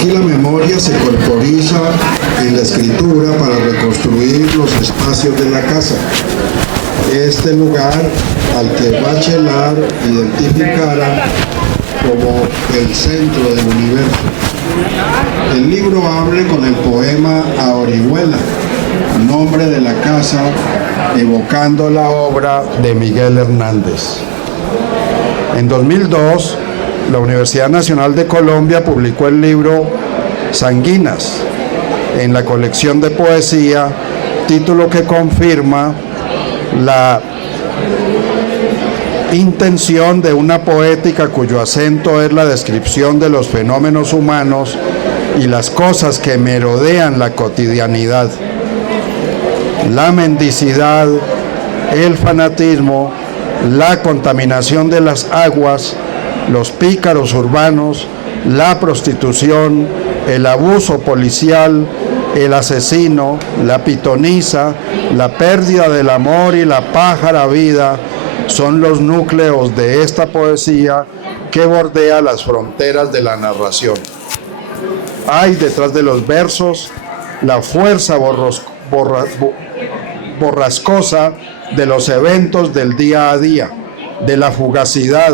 Aquí la memoria se corporiza en la escritura para reconstruir los espacios de la casa. Este lugar al que Bachelard identificara como el centro del universo. El libro abre con el poema A Orihuela, nombre de la casa, evocando la obra de Miguel Hernández. En 2002, la Universidad Nacional de Colombia publicó el libro Sanguinas en la colección de poesía, título que confirma la intención de una poética cuyo acento es la descripción de los fenómenos humanos y las cosas que merodean la cotidianidad. La mendicidad, el fanatismo, la contaminación de las aguas, los pícaros urbanos, la prostitución, el abuso policial, el asesino, la pitonisa, la pérdida del amor y la pájara vida son los núcleos de esta poesía que bordea las fronteras de la narración. Hay detrás de los versos la fuerza borrascosa de los eventos del día a día, de la fugacidad,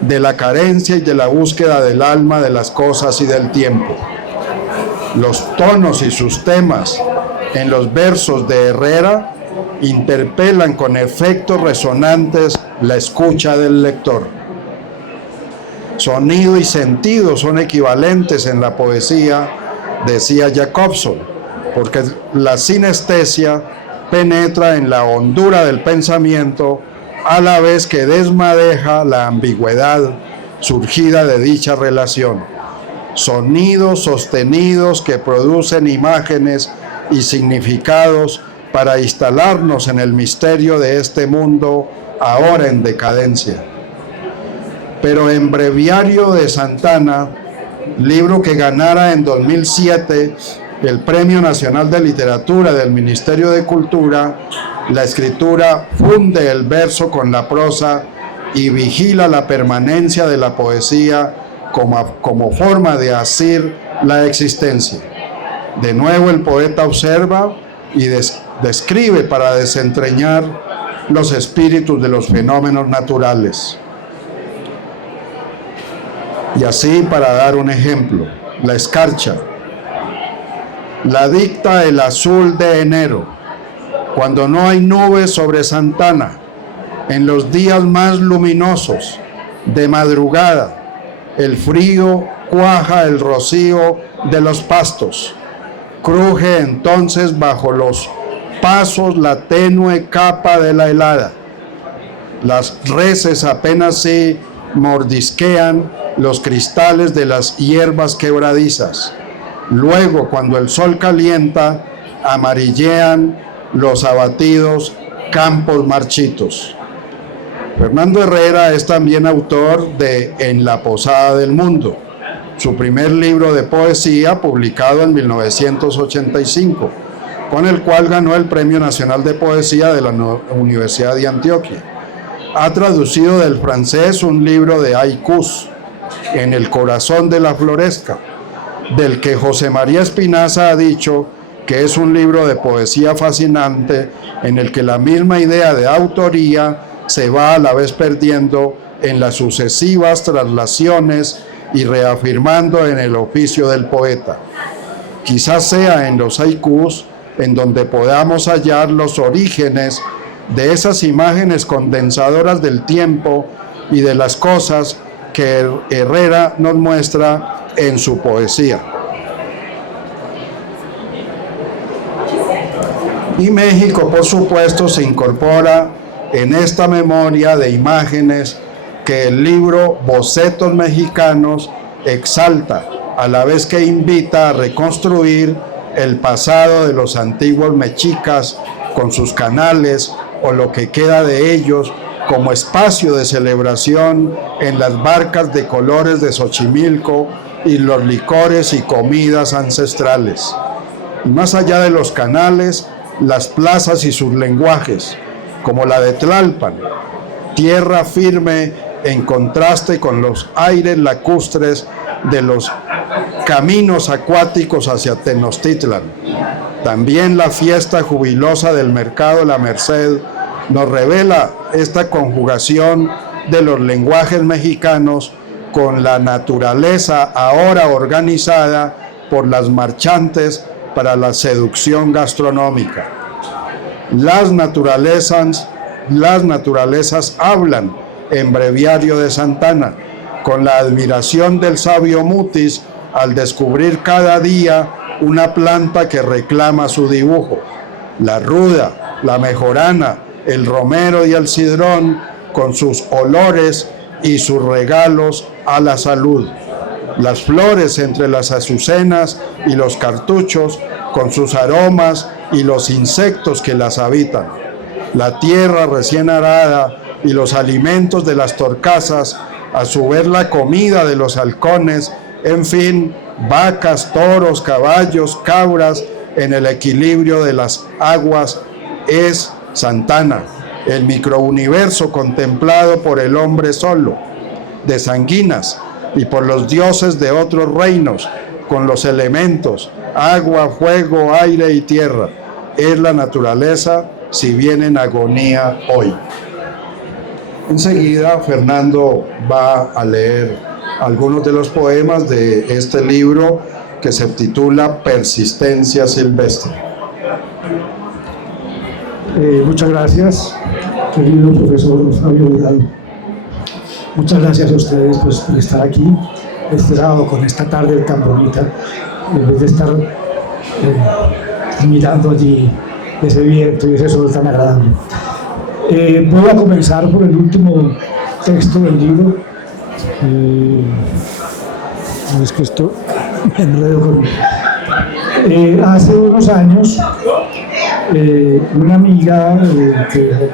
de la carencia y de la búsqueda del alma, de las cosas y del tiempo. Los tonos y sus temas en los versos de Herrera interpelan con efectos resonantes la escucha del lector. Sonido y sentido son equivalentes en la poesía, decía Jacobson, porque la sinestesia penetra en la hondura del pensamiento a la vez que desmadeja la ambigüedad surgida de dicha relación. Sonidos sostenidos que producen imágenes y significados para instalarnos en el misterio de este mundo ahora en decadencia. Pero en Breviario de Santana, libro que ganara en 2007 el Premio Nacional de Literatura del Ministerio de Cultura, la escritura funde el verso con la prosa y vigila la permanencia de la poesía como forma de asir la existencia. De nuevo el poeta observa y describe para desentrañar los espíritus de los fenómenos naturales. Y así, para dar un ejemplo, la escarcha. La dicta el azul de enero, cuando no hay nubes sobre Santana, en los días más luminosos, de madrugada, el frío cuaja el rocío de los pastos. Cruje entonces bajo los pasos la tenue capa de la helada. Las reses apenas sí mordisquean los cristales de las hierbas quebradizas. Luego, cuando el sol calienta, amarillean los abatidos campos marchitos. Fernando Herrera es también autor de En la Posada del Mundo, su primer libro de poesía publicado en 1985, con el cual ganó el Premio Nacional de Poesía de la Universidad de Antioquia. Ha traducido del francés un libro de haikus, En el corazón de la floresta, del que José María Espinaza ha dicho que es un libro de poesía fascinante en el que la misma idea de autoría se va a la vez perdiendo en las sucesivas traslaciones y reafirmando en el oficio del poeta. Quizás sea en los haikus en donde podamos hallar los orígenes de esas imágenes condensadoras del tiempo y de las cosas que Herrera nos muestra en su poesía. Y México, por supuesto, se incorpora en esta memoria de imágenes que el libro Bocetos Mexicanos exalta, a la vez que invita a reconstruir el pasado de los antiguos mexicas con sus canales o lo que queda de ellos como espacio de celebración en las barcas de colores de Xochimilco y los licores y comidas ancestrales. Y más allá de los canales, las plazas y sus lenguajes, como la de Tlalpan, tierra firme en contraste con los aires lacustres de los caminos acuáticos hacia Tenochtitlan. También la fiesta jubilosa del mercado La Merced nos revela esta conjugación de los lenguajes mexicanos con la naturaleza ahora organizada por las marchantes para la seducción gastronómica. Las naturalezas hablan en Breviario de Santana, con la admiración del sabio Mutis al descubrir cada día una planta que reclama su dibujo. La ruda, la mejorana, el romero y el cidrón, con sus olores y sus regalos a la salud. Las flores entre las azucenas y los cartuchos, con sus aromas y los insectos que las habitan. La tierra recién arada y los alimentos de las torcasas, a su vez la comida de los halcones, en fin, vacas, toros, caballos, cabras, en el equilibrio de las aguas, es Santana, el microuniverso contemplado por el hombre solo, de Sanguinas, y por los dioses de otros reinos, con los elementos, agua, fuego, aire y tierra. Es la naturaleza, si bien en agonía hoy. Enseguida, Fernando va a leer algunos de los poemas de este libro que se titula Persistencia Silvestre. Muchas gracias, querido profesor Fabio Vidal. Muchas gracias a ustedes pues, por estar aquí este sábado con esta tarde tan bonita, en vez de estar mirando allí ese viento y ese sol tan agradable. Voy a comenzar por el último texto del libro. Es que esto me enredo con... hace unos años, una amiga que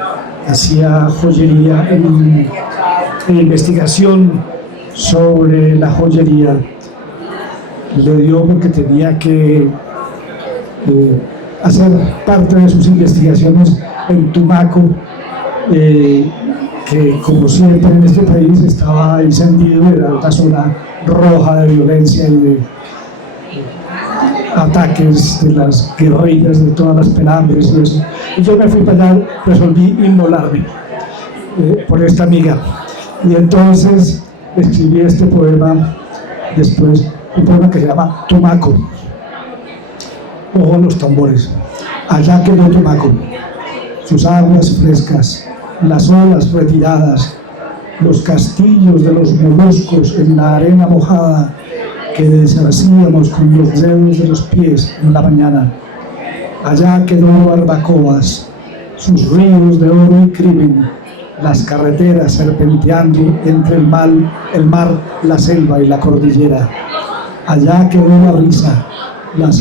hacía joyería en investigación sobre la joyería, le dio porque tenía que hacer parte de sus investigaciones en Tumaco, que como siempre en este país estaba encendido, era una zona roja de violencia y de ataques de las guerrillas, de todas las pelambres y eso. Y yo me fui para allá, resolví inmolarme por esta amiga. Y entonces escribí este poema después, un poema que se llama Tumaco. Ojo a los tambores. Allá quedó Tumaco, sus aguas frescas, las olas retiradas, los castillos de los moluscos en la arena mojada que deshacíamos con los dedos de los pies en la mañana. Allá quedó Barbacoas, sus ríos de oro y crimen, las carreteras serpenteando entre el mar, la selva y la cordillera. Allá quedó la risa, las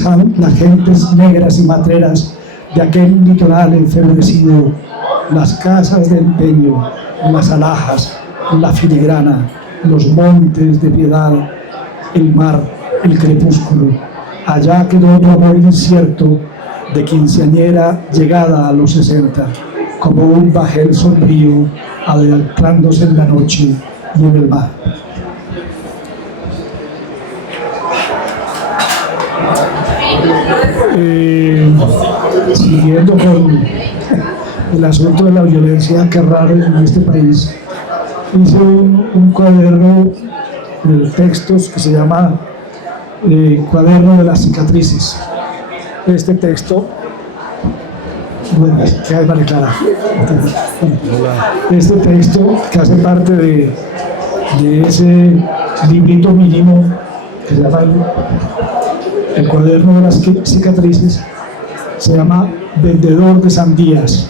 gentes negras y matreras de aquel litoral enfermecido, las casas de empeño, las alhajas, la filigrana, los montes de piedad, el mar, el crepúsculo. Allá quedó tu amor incierto de quinceañera llegada a los 60, como un bajel sombrío adelantrándose en la noche y en el mar. Siguiendo con el asunto de la violencia, que raro en este país, hice un cuaderno de textos que se llama Cuaderno de las Cicatrices. Este texto, bueno, que hay vale clara. Este texto, que hace parte de ese librito mínimo que se llama el Cuaderno de las Cicatrices, se llama Vendedor de Sandías.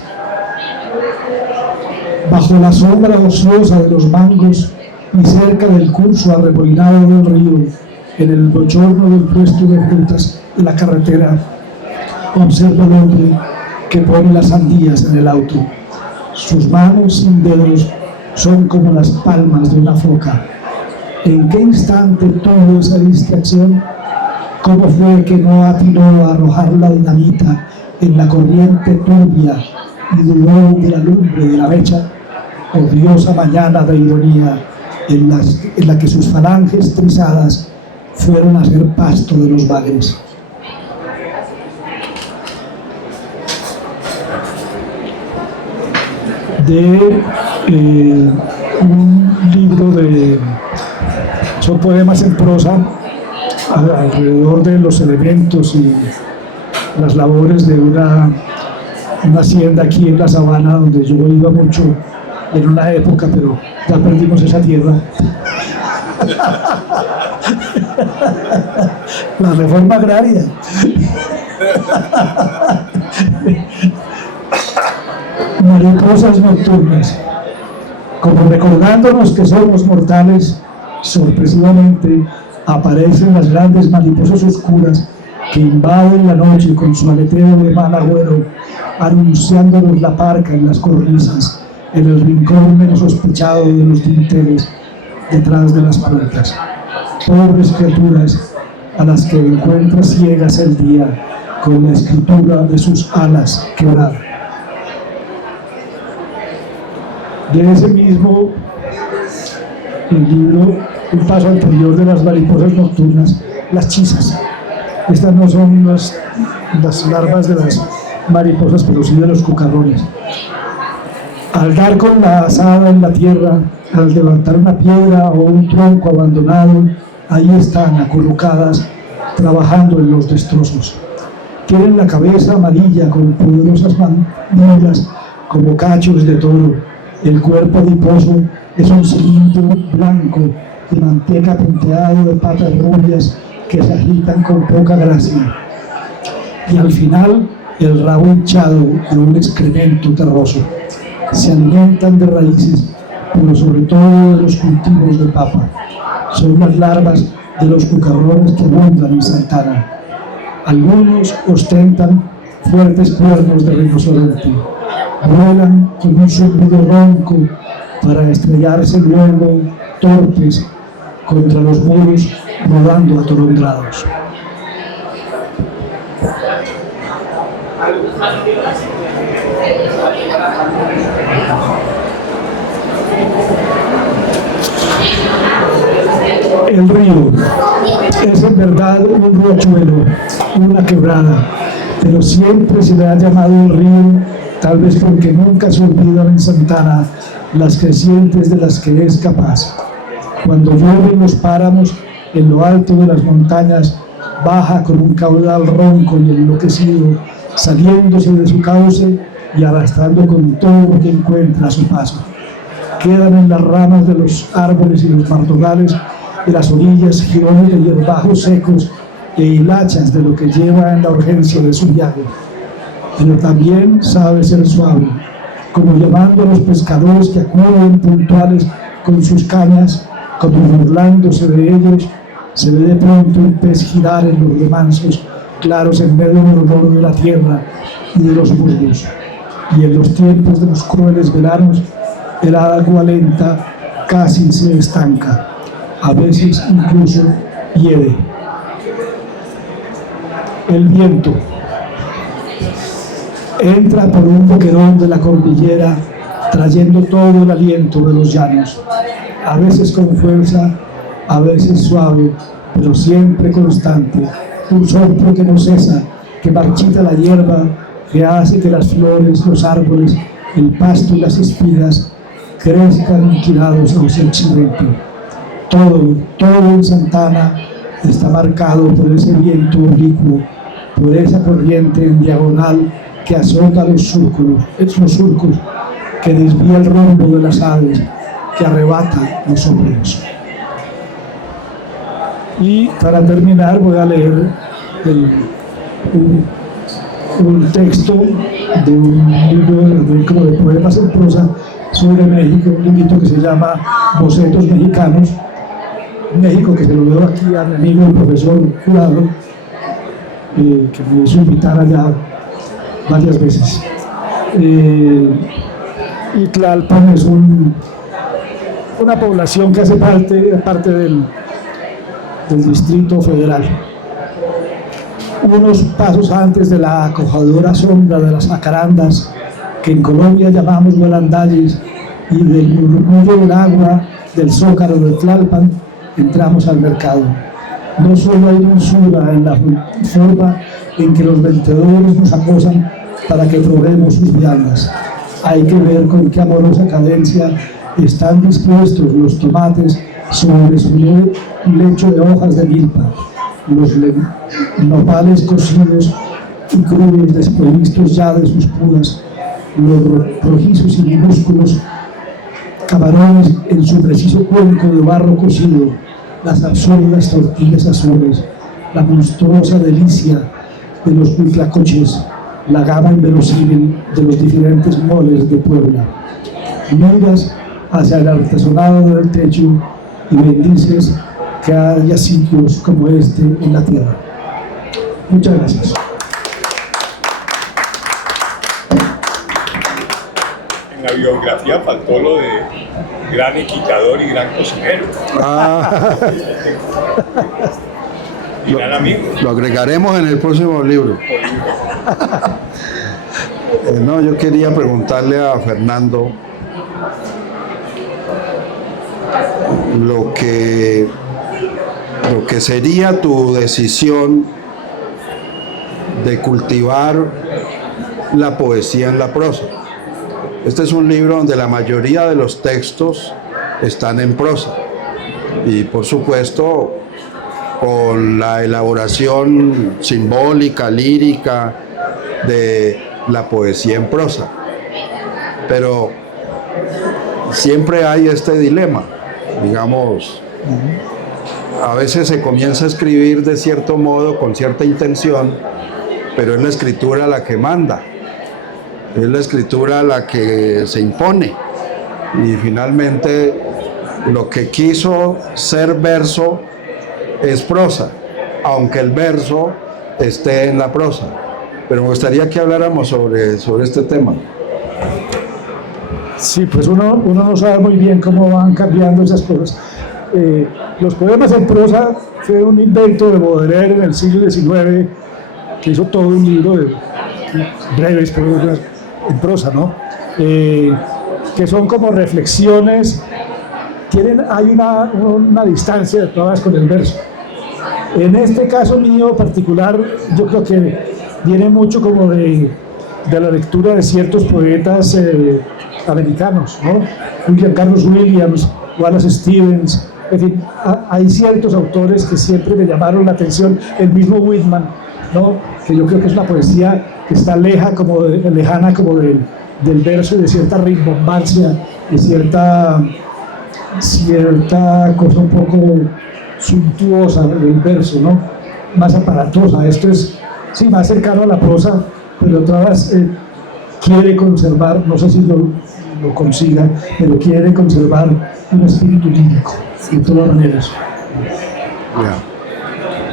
Bajo la sombra ociosa de los mangos y cerca del curso arremolinado del río, en el bochorno del puesto de frutas de la carretera, observo al hombre que pone las sandías en el auto. Sus manos sin dedos son como las palmas de una foca. ¿En qué instante tuvo esa distracción? ¿Cómo fue que no atinó a arrojar la dinamita en la corriente turbia y dudó de la lumbre de la mecha? Odiosa mañana de ironía en la que sus falanges trizadas fueron a ser pasto de los bagres. De un libro son poemas en prosa alrededor de los elementos y las labores de una hacienda aquí en la sabana, donde yo iba mucho en una época, pero ya perdimos esa tierra. La reforma agraria. Mariposas nocturnas. Como recordándonos que somos mortales, sorpresivamente aparecen las grandes mariposas oscuras que invaden la noche con su aleteo de mal agüero, anunciándonos la parca en las cornisas, en el rincón menos sospechado de los dinteles, detrás de las puertas. Pobres criaturas a las que encuentra ciegas el día con la escritura de sus alas quebrada. De ese mismo el libro, un paso anterior de las mariposas nocturnas, las chisas. Estas no son las larvas de las mariposas, pero sí de los cucarrones. Al dar con la azada en la tierra, al levantar una piedra o un tronco abandonado, ahí están acurrucadas, trabajando en los destrozos. Tienen la cabeza amarilla con poderosas mandíbulas como cachos de toro. El cuerpo adiposo es un cilindro blanco de manteca punteado de patas rubias que se agitan con poca gracia. Y al final, el rabo hinchado de un excremento terroso. Se alimentan de raíces, pero sobre todo de los cultivos de papa. Son las larvas de los cucarrones que abundan en Santana. Algunos ostentan fuertes cuernos de rinoceronte. Vuelan con un zumbido ronco para estrellarse luego torpes contra los muros, rodando atolondrados. El río es en verdad un riachuelo, una quebrada, pero siempre se le ha llamado el río, tal vez porque nunca se olvidan en Santana las crecientes de las que es capaz. Cuando llueven los páramos, en lo alto de las montañas, baja con un caudal ronco y enloquecido, saliéndose de su cauce y arrastrando con todo lo que encuentra a su paso. Quedan en las ramas de los árboles y los martorales de las orillas jirones de hierbajos secos e hilachas de lo que lleva en la urgencia de su viaje. Pero también sabe ser suave, como llamando a los pescadores que acuden puntuales con sus cañas, como burlándose de ellos, se ve de pronto un pez girar en los remansos claros en medio del olor de la tierra y de los musgos. Y en los tiempos de los crueles veranos, el agua lenta casi se estanca, a veces incluso hiede. El viento entra por un boquerón de la cordillera, trayendo todo el aliento de los llanos, a veces con fuerza, a veces suave, pero siempre constante, un soplo que no cesa, que marchita la hierba, que hace que las flores, los árboles, el pasto y las espigas crezcan inclinados hacia el occidente. Todo en Santana está marcado por ese viento oblicuo, por esa corriente en diagonal que azota los surcos, que desvía el rumbo de las aves, que arrebata los sombreros. Y para terminar voy a leer un texto de un libro de poemas en prosa sobre México, un librito que se llama Bocetos Mexicanos. México, que se lo veo aquí a mi amigo el profesor Jurado, que me hizo invitar allá varias veces. Y Tlalpan es una población que hace parte del Distrito Federal. Unos pasos antes de la acogedora sombra de las jacarandas, que en Colombia llamamos volandalles, y del murmullo del agua del zócalo de Tlalpan, entramos al mercado. No solo hay dulzura en la forma en que los vendedores nos acosan para que probemos sus viandas. Hay que ver con qué amorosa cadencia están dispuestos los tomates sobre su lecho de hojas de milpa, los nopales cocidos y crudos desprovistos ya de sus puras, los rojizos y minúsculos camarones en su preciso cuenco de barro cocido, las absurdas tortillas azules, la monstruosa delicia de los huitlacoches, la gama inverosímil de los diferentes moles de Puebla. Miras hacia el artesonado del techo y bendices que haya sitios como este en la tierra. Muchas gracias. En la biografía faltó lo de gran equitador y gran cocinero. Y gran amigo. Lo agregaremos en el próximo libro. No, yo quería preguntarle a Fernando lo que sería tu decisión de cultivar la poesía en la prosa. Este es un libro donde la mayoría de los textos están en prosa y, por supuesto, con la elaboración simbólica, lírica de la poesía en prosa. Pero siempre hay este dilema, digamos, a veces se comienza a escribir de cierto modo, con cierta intención, pero es la escritura la que manda, es la escritura la que se impone, y finalmente lo que quiso ser verso es prosa, aunque el verso esté en la prosa. Pero me gustaría que habláramos sobre este tema. Sí, pues uno no sabe muy bien cómo van cambiando esas cosas. Los poemas en prosa fue un invento de Baudelaire en el siglo XIX, que hizo todo un libro de breves poemas en prosa, ¿no? Que son como reflexiones, hay una distancia de todas con el verso. En este caso mío particular, yo creo que viene mucho como de la lectura de ciertos poetas americanos, ¿no? William Carlos Williams, Wallace Stevens, en fin, hay ciertos autores que siempre me llamaron la atención, el mismo Whitman, ¿no? Que yo creo que es una poesía que está lejana como del verso y de cierta rimbombancia, de cierta cosa un poco suntuosa del verso, ¿no? Más aparatosa. Esto es, sí, más cercano a la prosa, pero otra vez quiere conservar, no sé si lo consiga, pero quiere conservar un espíritu lírico, de todas maneras.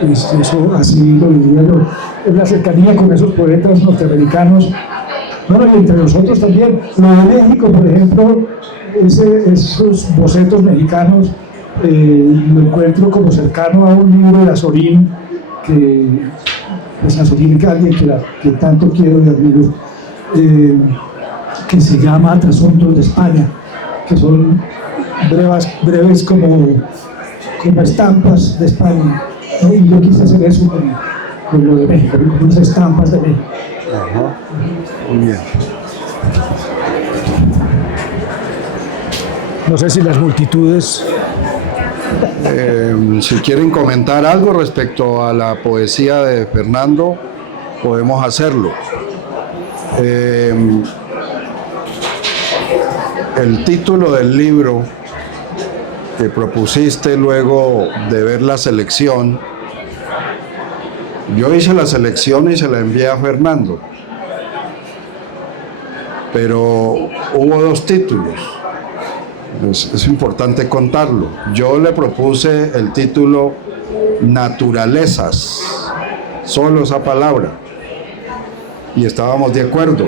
Eso así lo diría yo. Es la cercanía con esos poetas norteamericanos. Bueno, y entre nosotros también. Lo de México, por ejemplo, esos bocetos mexicanos, lo encuentro como cercano a un libro de Azorín, que es Azorín, que alguien que tanto quiero y admiro, que se llama Trasuntos de España, que son breves como estampas de España, ¿no? Y yo quise hacer eso con lo de México, con unas estampas de México. Ajá. Muy bien. No sé si las multitudes... Si quieren comentar algo respecto a la poesía de Fernando, podemos hacerlo. El título del libro que propusiste luego de ver la selección, yo hice la selección y se la envié a Fernando, pero hubo dos títulos. Es importante contarlo. Yo le propuse el título Naturalezas, solo esa palabra, y estábamos de acuerdo.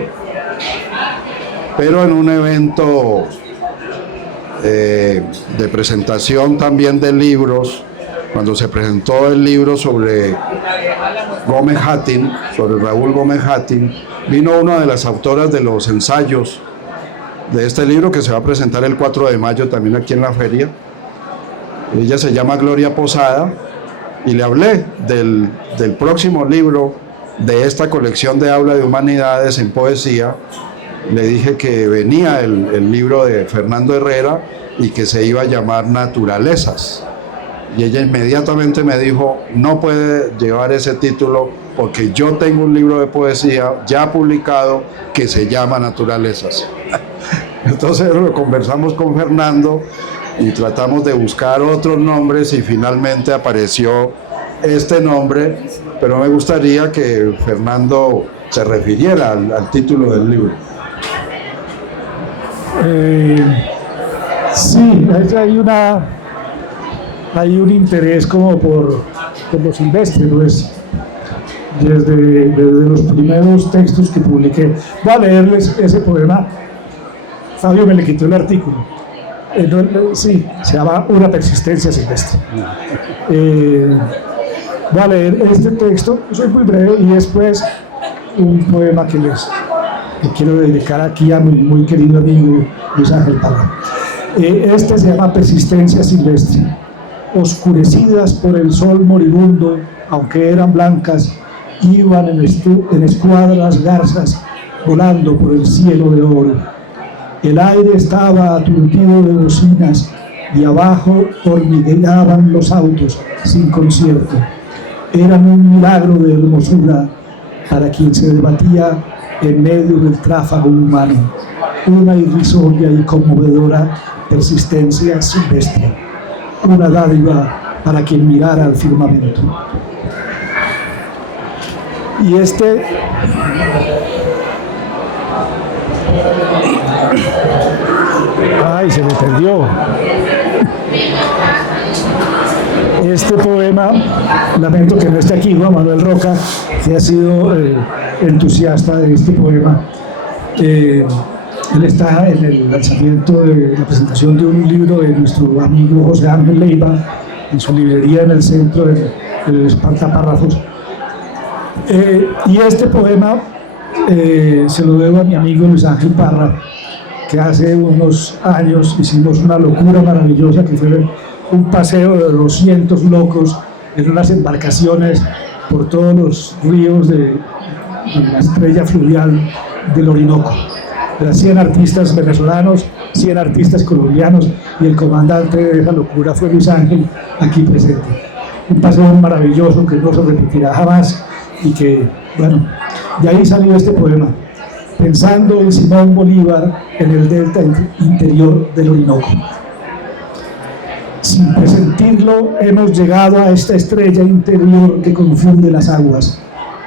Pero en un evento de presentación también de libros, cuando se presentó el libro sobre Gómez Hattin, sobre Raúl Gómez Hattin, vino una de las autoras de los ensayos de este libro, que se va a presentar el 4 de mayo también aquí en la feria. Ella se llama Gloria Posada y le hablé del próximo libro de esta colección de Aula de Humanidades en poesía. Le dije que venía el libro de Fernando Herrera y que se iba a llamar Naturalezas. Y ella inmediatamente me dijo, no puede llevar ese título porque yo tengo un libro de poesía ya publicado que se llama Naturalezas. Entonces lo conversamos con Fernando y tratamos de buscar otros nombres y finalmente apareció este nombre, pero me gustaría que Fernando se refiriera al título del libro. Sí, hay un interés como por lo silvestre, pues, desde los primeros textos que publiqué. Voy a leerles ese poema. Fabio me le quitó el artículo. Sí, se llama Una persistencia silvestre. Voy a leer este texto, soy muy breve, y después un poema que quiero dedicar aquí a mi muy querido amigo Luis Ángel Parra. Este se llama Persistencia silvestre. Oscurecidas por el sol moribundo, aunque eran blancas, iban en escuadras garzas volando por el cielo de oro. El aire estaba aturdido de bocinas y abajo hormigueaban los autos sin concierto. Eran un milagro de hermosura para quien se debatía en medio del tráfago humano, una irrisoria y conmovedora persistencia silvestre, una dádiva para quien mirara al firmamento. Y ay, se me perdió. Este poema, lamento que no esté aquí Juan Manuel Roca, que ha sido entusiasta de este poema. Él está en el lanzamiento de la presentación de un libro de nuestro amigo José Ángel Leiva en su librería en el centro de Espantapárrafos. Y este poema se lo debo a mi amigo Luis Ángel Parra, que hace unos años hicimos una locura maravillosa que fue un paseo de 200 locos en unas embarcaciones por todos los ríos de la estrella fluvial del Orinoco. Eran 100 artistas venezolanos, 100 artistas colombianos, y el comandante de esa locura fue Luis Ángel, aquí presente. Un paseo maravilloso que no se repetirá jamás y que, bueno, de ahí salió este poema, pensando en Simón Bolívar en el delta interior del Orinoco. Sin presentirlo, hemos llegado a esta estrella interior que confunde las aguas,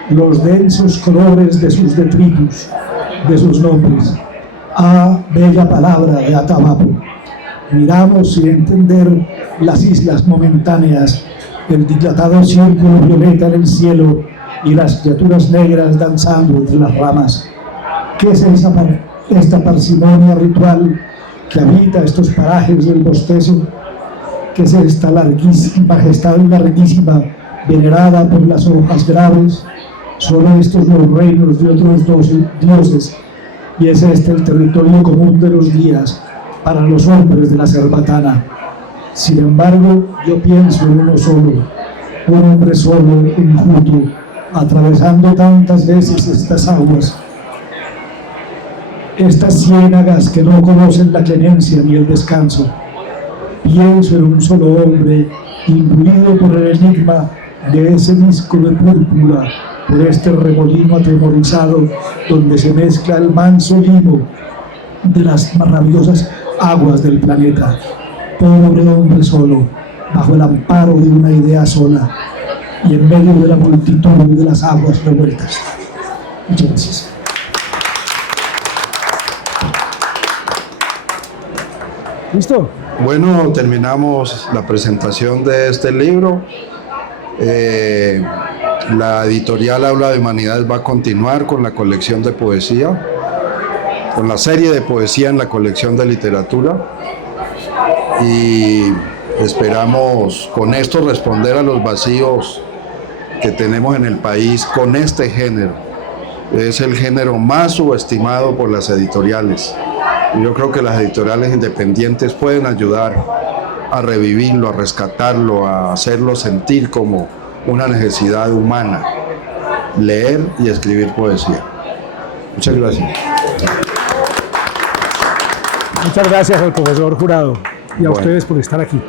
los densos colores de sus detritus, de sus nombres. Ah, bella palabra de Atabapo. Miramos sin entender las islas momentáneas, el dilatado círculo violeta en el cielo y las criaturas negras danzando entre las ramas. ¿Qué es esta parsimonia ritual que habita estos parajes del bostezo? ¿Qué es esta majestad larguísima, venerada por las hojas graves? Son estos los reinos de otros dioses, y es este el territorio común de los días para los hombres de la cerbatana. Sin embargo, yo pienso en uno solo, un hombre solo, enjuto, atravesando tantas veces estas aguas, estas ciénagas que no conocen la clemencia ni el descanso. Pienso en un solo hombre, imbuido por el enigma de ese disco de púrpura, por este remolino atemorizado donde se mezcla el manso limo de las maravillosas aguas del planeta. Pobre hombre solo, bajo el amparo de una idea sola y en medio de la multitud de las aguas revueltas. Muchas gracias. ¿Listo? Bueno, terminamos la presentación de este libro. La editorial Aula de Humanidades va a continuar con la colección de poesía, con la serie de poesía en la colección de literatura, y esperamos con esto responder a los vacíos que tenemos en el país con este género. Es el género más subestimado por las editoriales. Yo creo que las editoriales independientes pueden ayudar a revivirlo, a rescatarlo, a hacerlo sentir como una necesidad humana, leer y escribir poesía. Muchas gracias. Muchas gracias al profesor Jurado y a Bueno. ustedes por estar aquí.